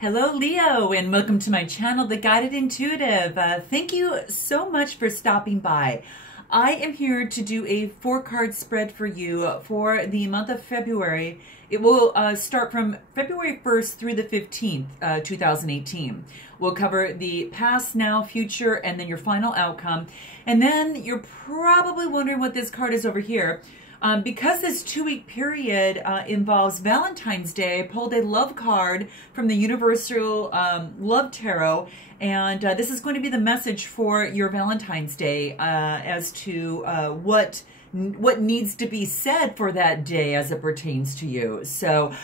Hello Leo, and welcome to my channel, The Guided Intuitive. Thank you so much for stopping by. I am here to do a 4-card spread for you for the month of February. It will start from February 1st through the 15th, 2018. We'll cover the past, now, future, and then your final outcome. And then you're probably wondering what this card is over here. Because this 2-week period involves Valentine's Day, I pulled a love card from the Universal Love Tarot, and this is going to be the message for your Valentine's Day as to what needs to be said for that day as it pertains to you. So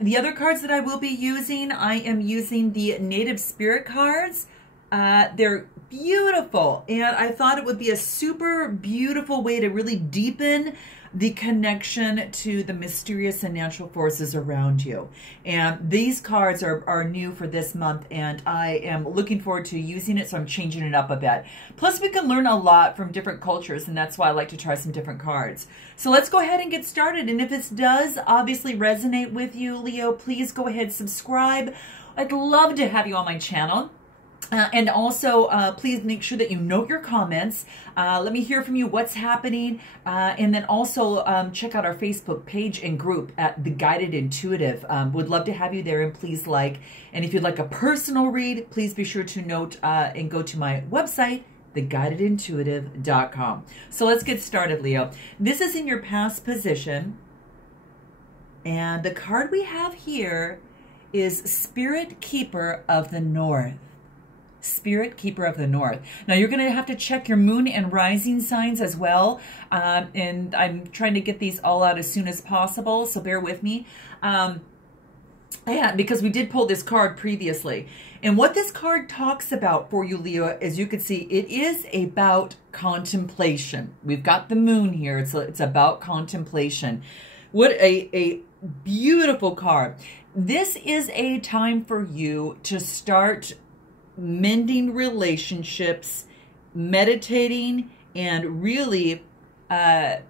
the other cards that I will be using, I am using the Native Spirit cards. They're beautiful, and I thought it would be a super beautiful way to really deepen the connection to the mysterious and natural forces around you. And these cards are new for this month, and I am looking forward to using it, so I'm changing it up a bit. Plus, we can learn a lot from different cultures, and that's why I like to try some different cards. So let's go ahead and get started. And if this does obviously resonate with you, Leo, please go ahead and subscribe. I'd love to have you on my channel. And also, please make sure that you note your comments. Let me hear from you what's happening. And then also check out our Facebook page and group at The Guided Intuitive. Would love to have you there, and please like. And if you'd like a personal read, please be sure to note and go to my website, theguidedintuitive.com. So let's get started, Leo. This is in your past position. And the card we have here is Spirit Keeper of the North. Spirit Keeper of the North. Now you're going to have to check your moon and rising signs as well. And I'm trying to get these all out as soon as possible, so bear with me. Yeah, because we did pull this card previously. And what this card talks about for you, Leo, as you can see, it is about contemplation. We've got the moon here. It's about contemplation. What a beautiful card. This is a time for you to start mending relationships, meditating, and really kind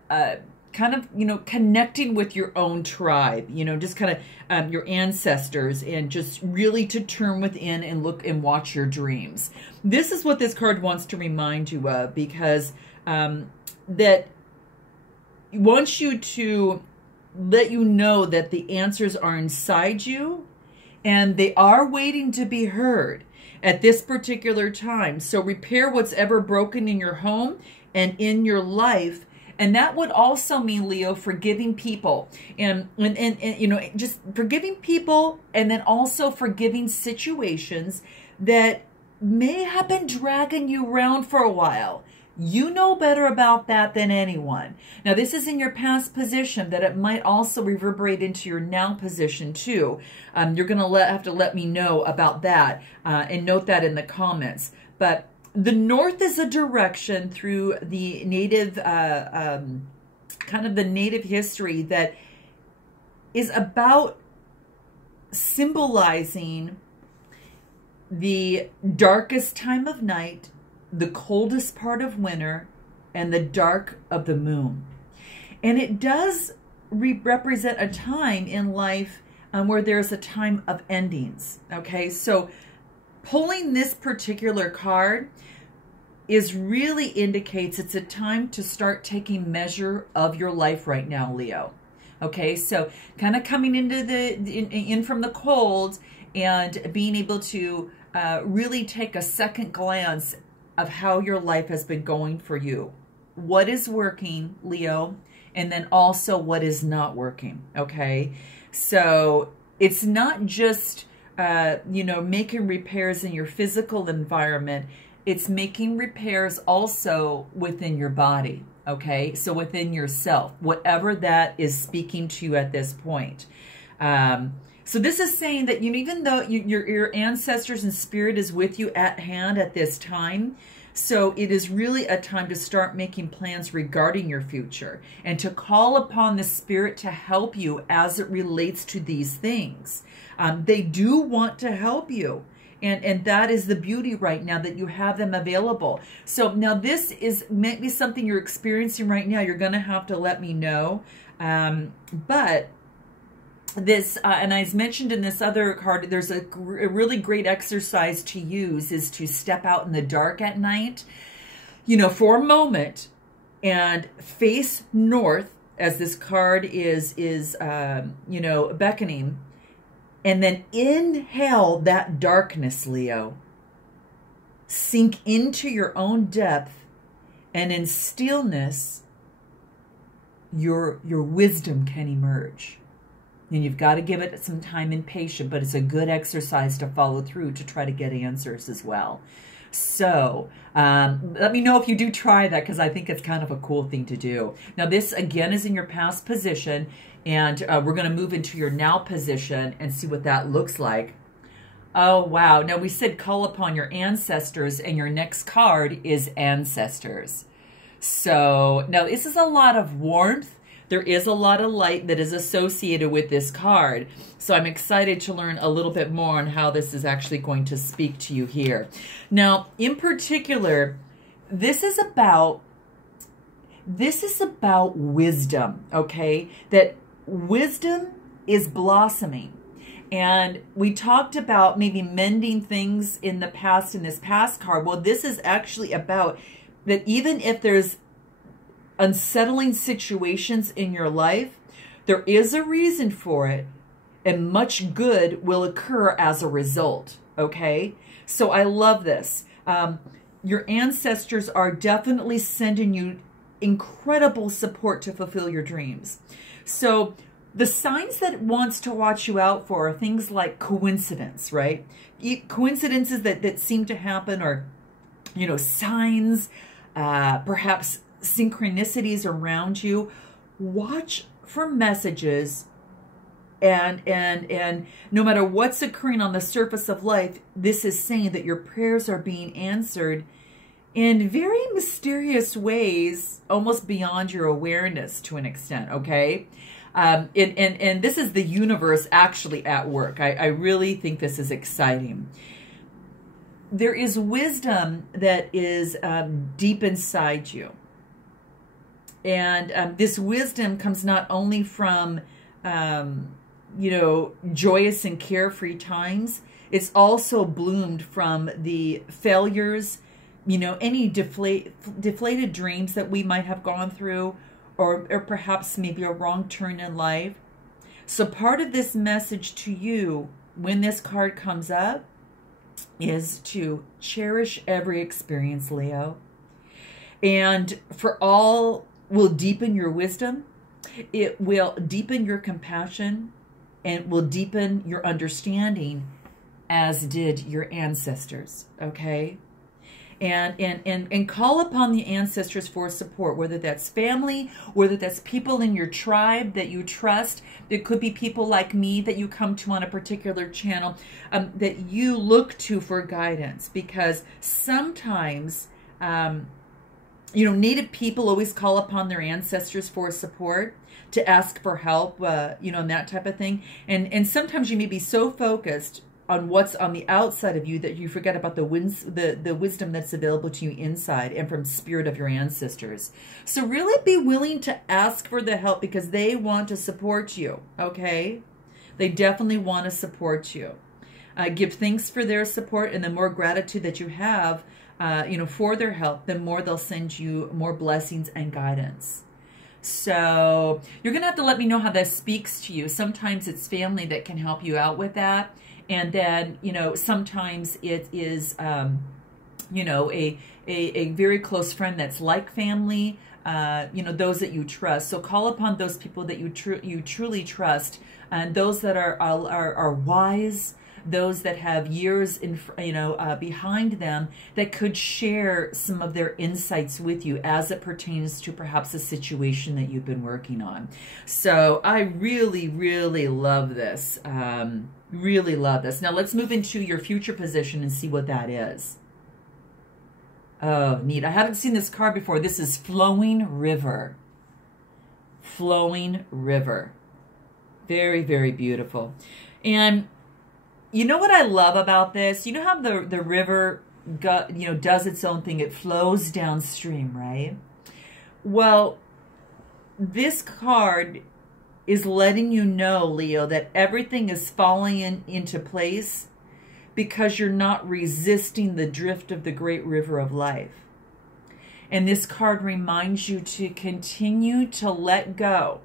of, connecting with your own tribe, just kind of your ancestors, and just really to turn within and look and watch your dreams. This is what this card wants to remind you of, because that wants you to let you know that the answers are inside you and they are waiting to be heard at this particular time. So repair what's ever broken in your home and in your life. And that would also mean, Leo, forgiving people and just forgiving people, and then also forgiving situations that may have been dragging you around for a while. You know better about that than anyone. Now, this is in your past position, that it might also reverberate into your now position too. You're going to have to let me know about that and note that in the comments. But the North is a direction through the native, kind of the native history that is about symbolizing the darkest time of night, the coldest part of winter, and the dark of the moon. And it does represent a time in life where there's a time of endings. Okay, so pulling this particular card really indicates it's a time to start taking measure of your life right now, Leo. Okay, so kind of coming into in from the cold and being able to really take a second glance of how your life has been going for you. What is working, Leo, and then also what is not working, okay? So it's not just, making repairs in your physical environment. It's making repairs also within your body, okay? So within yourself, whatever that is speaking to you at this point. So this is saying that even though your ancestors and spirit is with you at hand at this time, so it is really a time to start making plans regarding your future and to call upon the spirit to help you as it relates to these things. They do want to help you. And that is the beauty right now, that you have them available. So now this is maybe something you're experiencing right now. You're going to have to let me know. But this, and as mentioned in this other card, there's a really great exercise to use is to step out in the dark at night, you know, for a moment and face north as this card is you know, beckoning, and then inhale that darkness, Leo. Sink into your own depth, and in stillness, your wisdom can emerge. And you've got to give it some time and patience, but it's a good exercise to follow through to try to get answers as well. So let me know if you do try that, because I think it's kind of a cool thing to do. Now this again is in your past position, and we're going to move into your now position and see what that looks like. Oh, wow. Now we said call upon your ancestors, and your next card is ancestors. So now this is a lot of warmth. There is a lot of light that is associated with this card. So I'm excited to learn a little bit more on how this is actually going to speak to you here. Now, in particular, this is about wisdom, okay? That wisdom is blossoming. And we talked about maybe mending things in the past in this past card. Well, this is actually about that even if there's unsettling situations in your life, there is a reason for it, and much good will occur as a result, okay? So I love this. Your ancestors are definitely sending you incredible support to fulfill your dreams. So the signs that wants to watch you out for are things like coincidence, right? Coincidences that seem to happen, or, you know, signs, perhaps synchronicities around you. Watch for messages, and no matter what's occurring on the surface of life, this is saying that your prayers are being answered in very mysterious ways, almost beyond your awareness to an extent, okay? And this is the universe actually at work. I really think this is exciting. There is wisdom that is deep inside you. And this wisdom comes not only from, you know, joyous and carefree times, it's also bloomed from the failures, you know, any deflated dreams that we might have gone through, or perhaps maybe a wrong turn in life. So part of this message to you, when this card comes up, is to cherish every experience, Leo. And for all will deepen your wisdom, it will deepen your compassion, and will deepen your understanding, as did your ancestors, okay? And call upon the ancestors for support, whether that's family, whether that's people in your tribe that you trust. It could be people like me that you come to on a particular channel, that you look to for guidance, because sometimes, you know, Native people always call upon their ancestors for support, to ask for help, you know, and that type of thing. And sometimes you may be so focused on what's on the outside of you that you forget about the wisdom that's available to you inside and from spirit of your ancestors. So really be willing to ask for the help, because they want to support you, okay? They definitely want to support you. Give thanks for their support, and the more gratitude that you have, you know, for their help, the more they'll send you more blessings and guidance. So you're going to have to let me know how that speaks to you. Sometimes it's family that can help you out with that. And then, you know, sometimes it is, you know, a very close friend that's like family, you know, those that you trust. So call upon those people that you truly trust, and those that are wise, those that have years in, you know, behind them, that could share some of their insights with you as it pertains to perhaps a situation that you've been working on. So I really, really love this. Really love this. Now let's move into your future position and see what that is. Oh, neat. I haven't seen this card before. This is Flowing River. Flowing River. Very, very beautiful. And you know what I love about this? You know how the river, you know, does its own thing. It flows downstream, right? Well, this card is letting you know, Leo, that everything is falling into place because you're not resisting the drift of the great river of life. And this card reminds you to continue to let go.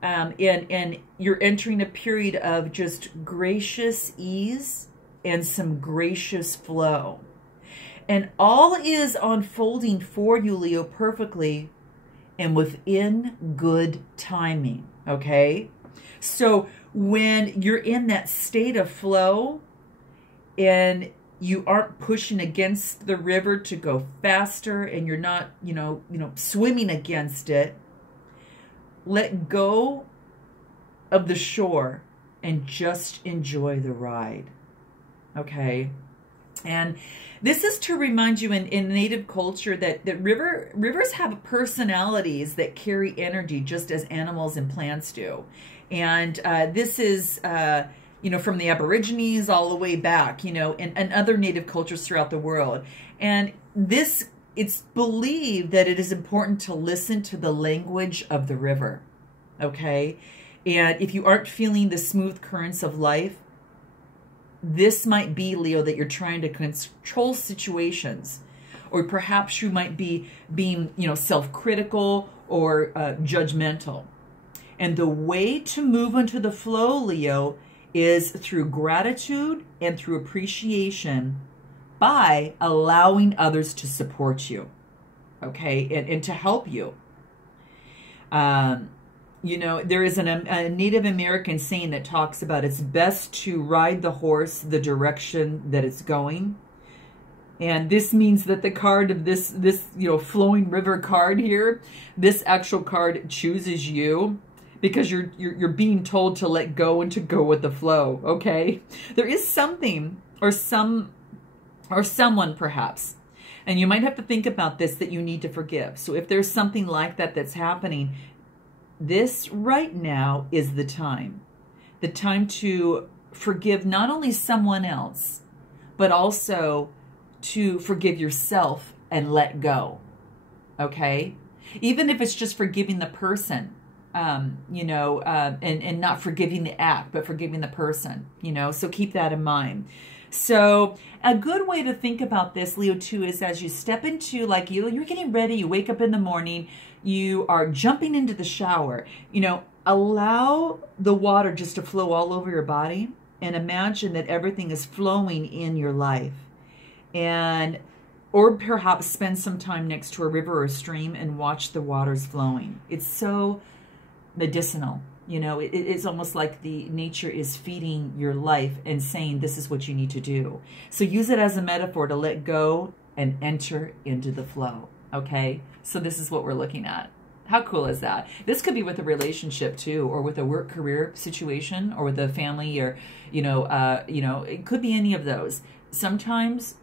And you're entering a period of just gracious ease and some gracious flow. And all is unfolding for you, Leo, perfectly and within good timing, okay? So when you're in that state of flow and you aren't pushing against the river to go faster and you're not, swimming against it, let go of the shore and just enjoy the ride, okay? And this is to remind you in Native culture that rivers have personalities that carry energy just as animals and plants do. And this is, from the Aborigines all the way back, and other Native cultures throughout the world. And it's believed that it is important to listen to the language of the river, okay? And if you aren't feeling the smooth currents of life, this might be, Leo, that you're trying to control situations, or perhaps you might be being, self-critical or judgmental. And the way to move into the flow, Leo, is through gratitude and through appreciation by allowing others to support you, okay, and to help you. There is a Native American saying that talks about it's best to ride the horse the direction that it's going. And this means that the card of this flowing river card here, this actual card chooses you because you're being told to let go and to go with the flow, okay? There is something or someone perhaps, and you might have to think about this, that you need to forgive. So if there's something like that that's happening, this right now is the time to forgive not only someone else, but also to forgive yourself and let go, okay? Even if it's just forgiving the person, and not forgiving the act, but forgiving the person, so keep that in mind. So a good way to think about this, Leo, too, is as you step into, you're getting ready, you wake up in the morning, you are jumping into the shower, allow the water just to flow all over your body and imagine that everything is flowing in your life. Or perhaps spend some time next to a river or a stream and watch the waters flowing. It's so medicinal. It's almost like the nature is feeding your life and saying, this is what you need to do. So use it as a metaphor to let go and enter into the flow. Okay. So this is what we're looking at. How cool is that? This could be with a relationship too, or with a work career situation, or with a family, or, it could be any of those. Sometimes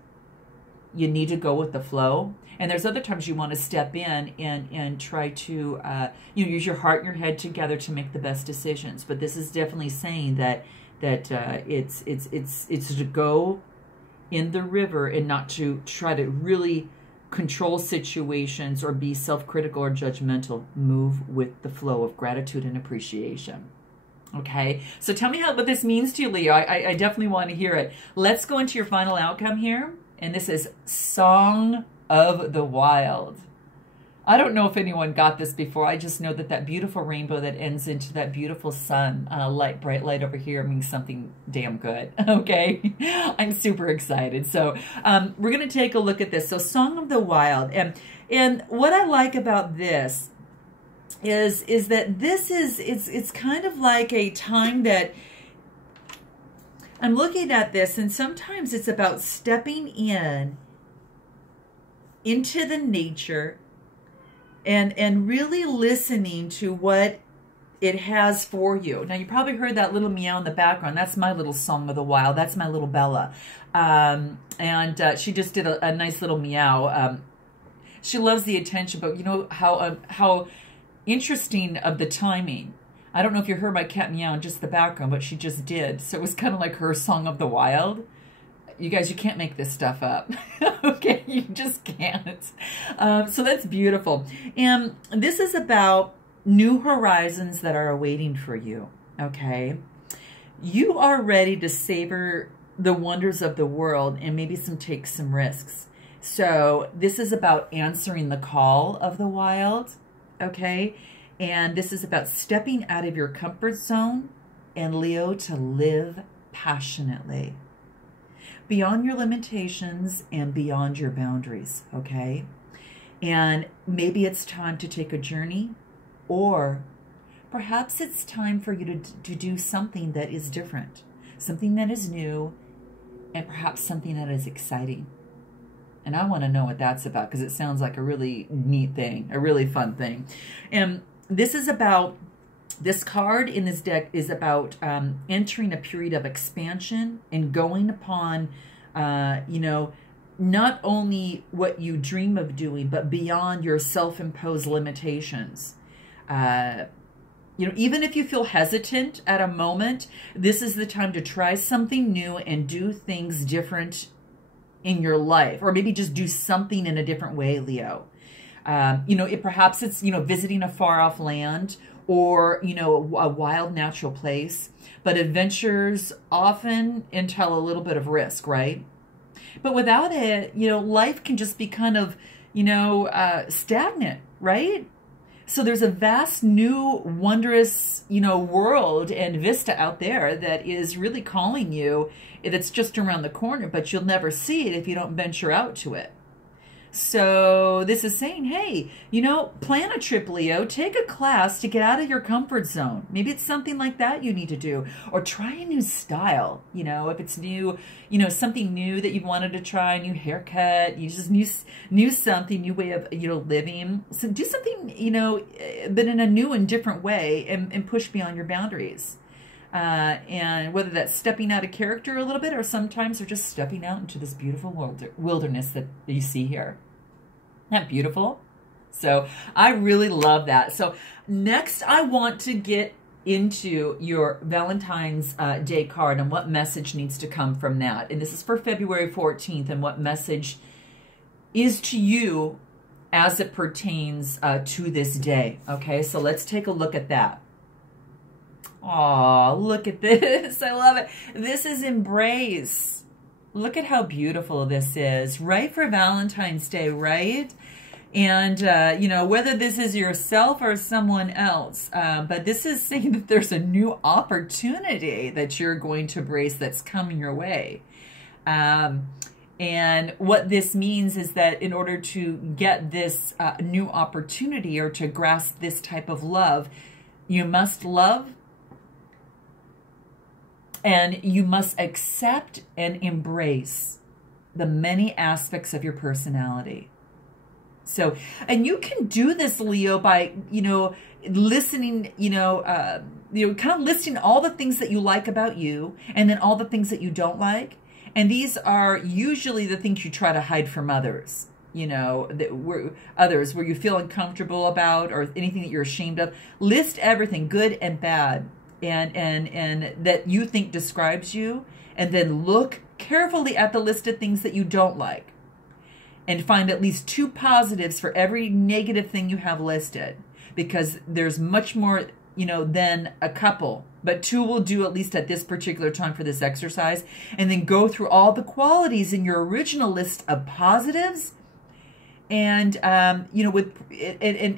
you need to go with the flow. And there's other times you want to step in and try to, use your heart and your head together to make the best decisions. But this is definitely saying that it's to go in the river and not to try to really control situations or be self-critical or judgmental. Move with the flow of gratitude and appreciation. Okay, so tell me what this means to you, Leo. I definitely want to hear it. Let's go into your final outcome here. And this is Song of the Wild. I don't know if anyone got this before. I just know that beautiful rainbow that ends into that beautiful sun, bright light over here, means something damn good. Okay, I'm super excited. So we're going to take a look at this. So Song of the Wild, and what I like about this is that this is it's kind of like a time that I'm looking at this, and sometimes it's about stepping into the nature and really listening to what it has for you. Now, you probably heard that little meow in the background. That's my little Song of the Wild. That's my little Bella. And she just did a nice little meow. She loves the attention, but you know how interesting of the timing. I don't know if you heard my cat meow in just the background, but she just did. So it was kind of like her Song of the Wild. You guys, you can't make this stuff up. Okay, you just can't. So that's beautiful. And this is about new horizons that are awaiting for you, okay? You are ready to savor the wonders of the world and maybe take some risks. So this is about answering the call of the wild, okay? And this is about stepping out of your comfort zone, and Leo, to live passionately beyond your limitations and beyond your boundaries, okay? And maybe it's time to take a journey, or perhaps it's time for you to do something that is different, something that is new, and perhaps something that is exciting. And I want to know what that's about, because it sounds like a really neat thing, a really fun thing. And this is about, this card in this deck is about entering a period of expansion and going upon, you know, not only what you dream of doing, but beyond your self-imposed limitations. You know, even if you feel hesitant at a moment, this is the time to try something new and do things different in your life, or maybe just do something in a different way, Leo. You know, perhaps it's, you know, visiting a far off land, or, you know, a wild natural place, but adventures often entail a little bit of risk, right? But without it, you know, life can just be kind of, you know, stagnant, right? So there's a vast new wondrous, you know, world and vista out there that is really calling you. That's just around the corner, but you'll never see it if you don't venture out to it. So this is saying, hey, you know, plan a trip, Leo. Take a class to get out of your comfort zone. Maybe it's something like that you need to do. Or try a new style, you know, if it's new, you know, something new that you've wanted to try, new haircut, you just new something, new way of, you know, living. So do something, you know, but in a new and different way, and push beyond your boundaries. And whether that's stepping out of character a little bit, or sometimes they're just stepping out into this beautiful wilderness that you see here. Isn't that beautiful? So I really love that. So next I want to get into your Valentine's Day card and what message needs to come from that. And this is for February 14th, and what message is to you as it pertains to this day. Okay, so let's take a look at that. Oh, look at this. I love it. This is embrace. Look at how beautiful this is. Right for Valentine's Day, right? And, you know, whether this is yourself or someone else, but this is saying that there's a new opportunity that you're going to embrace that's coming your way. And what this means is that in order to get this new opportunity, or to grasp this type of love, you must love, and you must accept and embrace the many aspects of your personality. So, and you can do this, Leo, by, you know, listening, you know, kind of listing all the things that you like about you, and then all the things that you don't like. And these are usually the things you try to hide from others, you know, where you feel uncomfortable about, or anything that you're ashamed of. List everything, good and bad, and that you think describes you, and then look carefully at the list of things that you don't like, and find at least 2 positives for every negative thing you have listed, because there's much more, you know, than a couple, but 2 will do, at least at this particular time for this exercise. And then go through all the qualities in your original list of positives, and you know,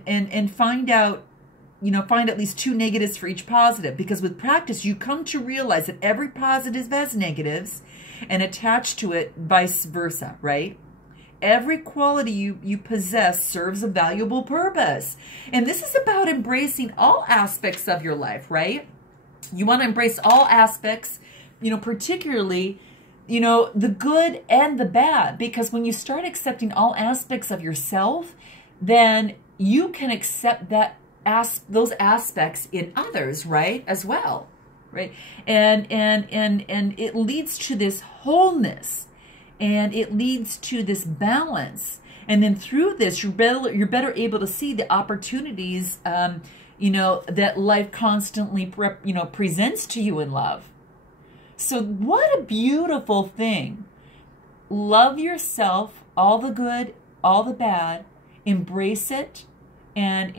and find out, you know, find at least 2 negatives for each positive, because with practice you come to realize that every positive has negatives, and attached to it vice versa, right? Every quality you possess serves a valuable purpose. And this is about embracing all aspects of your life, right? You want to embrace all aspects, you know, particularly, you know, the good and the bad, because when you start accepting all aspects of yourself, then you can accept those aspects in others, right, as well, right? And it leads to this wholeness, and it leads to this balance. And then through this, you're better able to see the opportunities, you know, that life constantly, you know, presents to you in love. So what a beautiful thing. Love yourself, all the good, all the bad, embrace it, and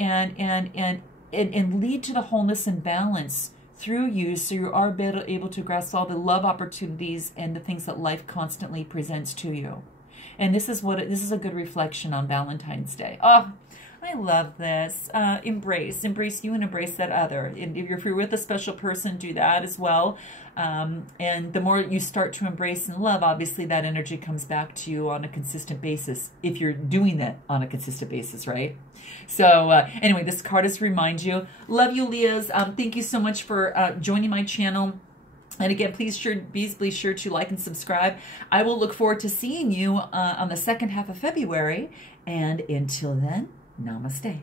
and lead to the wholeness and balance through you, so you are better able to grasp all the love opportunities and the things that life constantly presents to you. And this is a good reflection on Valentine's Day. Oh, I love this. Embrace you and embrace that other. And if you're with a special person, do that as well. And the more you start to embrace and love, obviously that energy comes back to you on a consistent basis, if you're doing that on a consistent basis, right? So anyway, this card is to remind you. Love you, Leahs. Thank you so much for joining my channel. And again, please be sure to like and subscribe. I will look forward to seeing you on the second half of February. And until then, namaste.